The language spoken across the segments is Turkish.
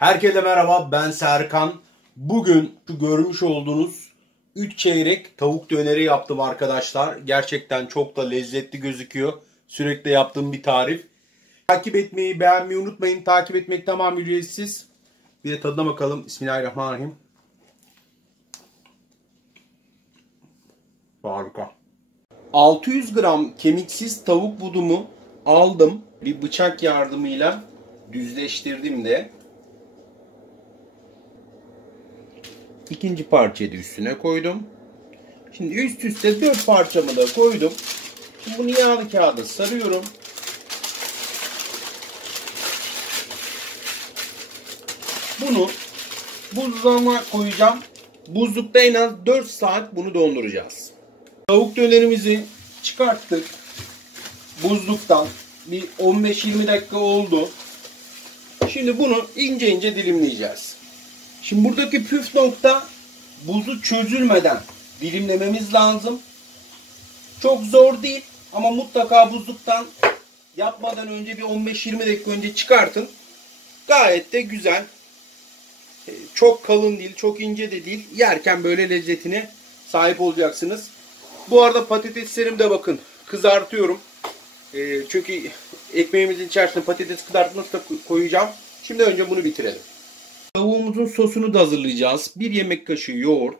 Herkese merhaba, ben Serkan. Bugün şu görmüş olduğunuz 3 çeyrek tavuk döneri yaptım arkadaşlar. Gerçekten çok da lezzetli gözüküyor. Sürekli yaptığım bir tarif. Takip etmeyi, beğenmeyi unutmayın. Takip etmek tamamen ücretsiz. Bir de tadına bakalım. Bismillahirrahmanirrahim. Harika. 600 gram kemiksiz tavuk budumu aldım. Bir bıçak yardımıyla düzleştirdim de. İkinci parçayı da üstüne koydum. Şimdi üst üste 4 parçamı da koydum. Şimdi bunu yağlı kağıda sarıyorum. Bunu buzluğa koyacağım. Buzlukta en az 4 saat bunu donduracağız. Tavuk dönerimizi çıkarttık. Buzluktan bir 15-20 dakika oldu. Şimdi bunu ince ince dilimleyeceğiz. Şimdi buradaki püf nokta buzu çözülmeden dilimlememiz lazım. Çok zor değil ama mutlaka buzluktan yapmadan önce bir 15-20 dakika önce çıkartın. Gayet de güzel. Çok kalın değil, çok ince de değil. Yerken böyle lezzetine sahip olacaksınız. Bu arada patateslerimi de bakın kızartıyorum. Çünkü ekmeğimizin içerisine patates kızartması da koyacağım. Şimdi önce bunu bitirelim. Tavuğumuzun sosunu da hazırlayacağız. 1 yemek kaşığı yoğurt,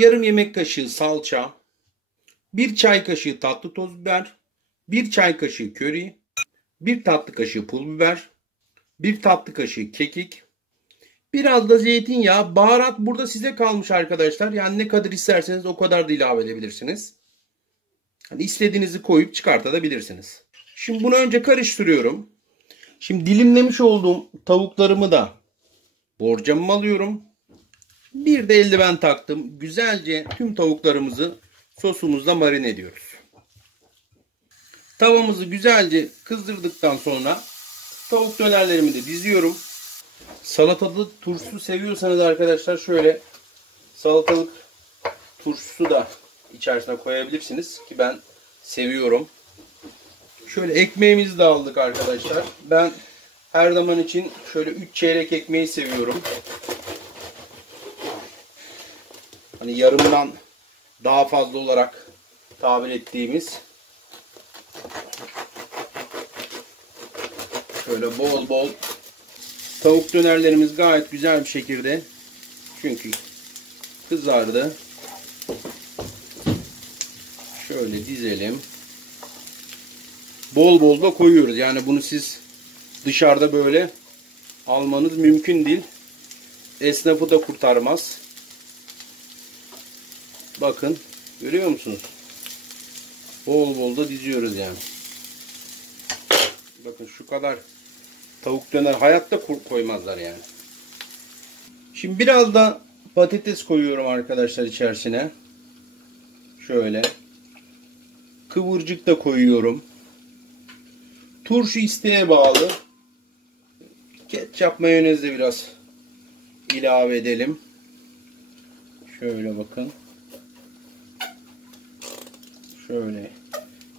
yarım yemek kaşığı salça, 1 çay kaşığı tatlı toz biber, 1 çay kaşığı köri, 1 tatlı kaşığı pul biber, 1 tatlı kaşığı kekik, biraz da zeytinyağı. Baharat burada size kalmış arkadaşlar. Yani ne kadar isterseniz o kadar da ilave edebilirsiniz. Hani istediğinizi koyup çıkartabilirsiniz. Şimdi bunu önce karıştırıyorum. Şimdi dilimlemiş olduğum tavuklarımı da borcamıma alıyorum. Bir de eldiven taktım. Güzelce tüm tavuklarımızı sosumuzla marine ediyoruz. Tavamızı güzelce kızdırdıktan sonra tavuk dönerlerimi de diziyorum. Salatalı turşusu seviyorsanız arkadaşlar şöyle salatalık turşusu da içerisine koyabilirsiniz ki ben seviyorum. Şöyle ekmeğimizi de aldık arkadaşlar. Ben her zaman için şöyle 3 çeyrek ekmeği seviyorum. Hani yarımdan daha fazla olarak tabir ettiğimiz. Şöyle bol bol tavuk dönerlerimiz gayet güzel bir şekilde. Çünkü kızardı. Şöyle dizelim. Bol bol da koyuyoruz. Yani bunu siz dışarıda böyle almanız mümkün değil. Esnafı da kurtarmaz. Bakın görüyor musunuz? Bol bol da diziyoruz yani. Bakın şu kadar tavuk döner hayatta koymazlar yani. Şimdi biraz da patates koyuyorum arkadaşlar içerisine. Şöyle. Kıvırcık da koyuyorum. Turşu isteğe bağlı. Ketçap, mayonez de biraz ilave edelim. Şöyle bakın. Şöyle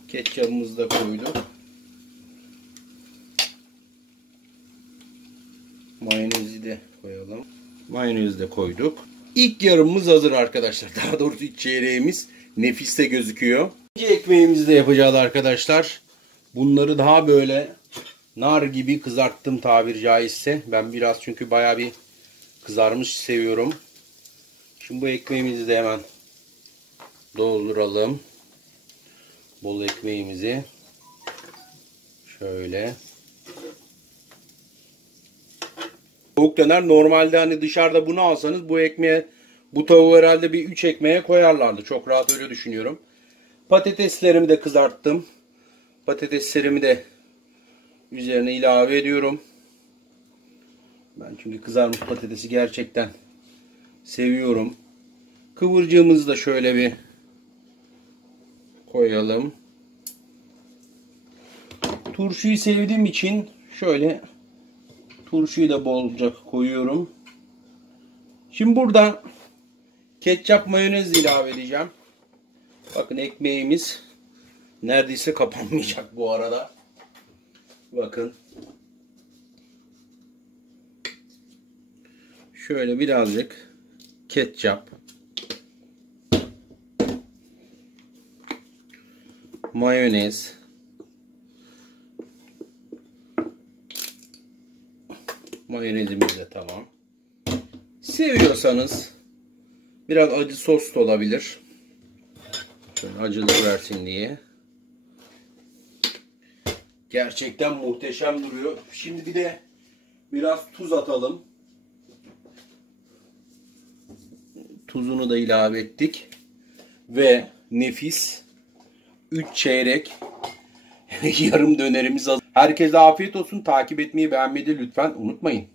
ketçapımızı da koyduk. Mayonezi de koyalım. Mayonezi de koyduk. İlk yarımımız hazır arkadaşlar. Daha doğrusu ilk çeyreğimiz nefis de gözüküyor. İkinci ekmeğimizi de yapacağız arkadaşlar. Bunları daha böyle nar gibi kızarttım tabiri caizse. Ben biraz çünkü bayağı bir kızarmış seviyorum. Şimdi bu ekmeğimizi de hemen dolduralım. Bol ekmeğimizi. Şöyle. Tavuk döner normalde hani dışarıda bunu alsanız bu ekmeğe, bu tavuğu herhalde bir 3 ekmeğe koyarlardı. Çok rahat öyle düşünüyorum. Patateslerimi de kızarttım. Patateslerimi de üzerine ilave ediyorum. Ben çünkü kızarmış patatesi gerçekten seviyorum. Kıvırcığımızı da şöyle bir koyalım. Turşuyu sevdiğim için şöyle turşuyu da bolca koyuyorum. Şimdi burada ketçap, mayonez ilave edeceğim. Bakın ekmeğimiz neredeyse kapanmayacak bu arada. Bakın. Şöyle birazcık ketçap, mayonez, mayonezimiz de tamam. Seviyorsanız biraz acı sos da olabilir. Şöyle acılık versin diye. Gerçekten muhteşem duruyor. Şimdi bir de biraz tuz atalım. Tuzunu da ilave ettik. Ve nefis 3 çeyrek yarım dönerimiz hazır. Herkese afiyet olsun. Takip etmeyi, beğenmeyi de lütfen unutmayın.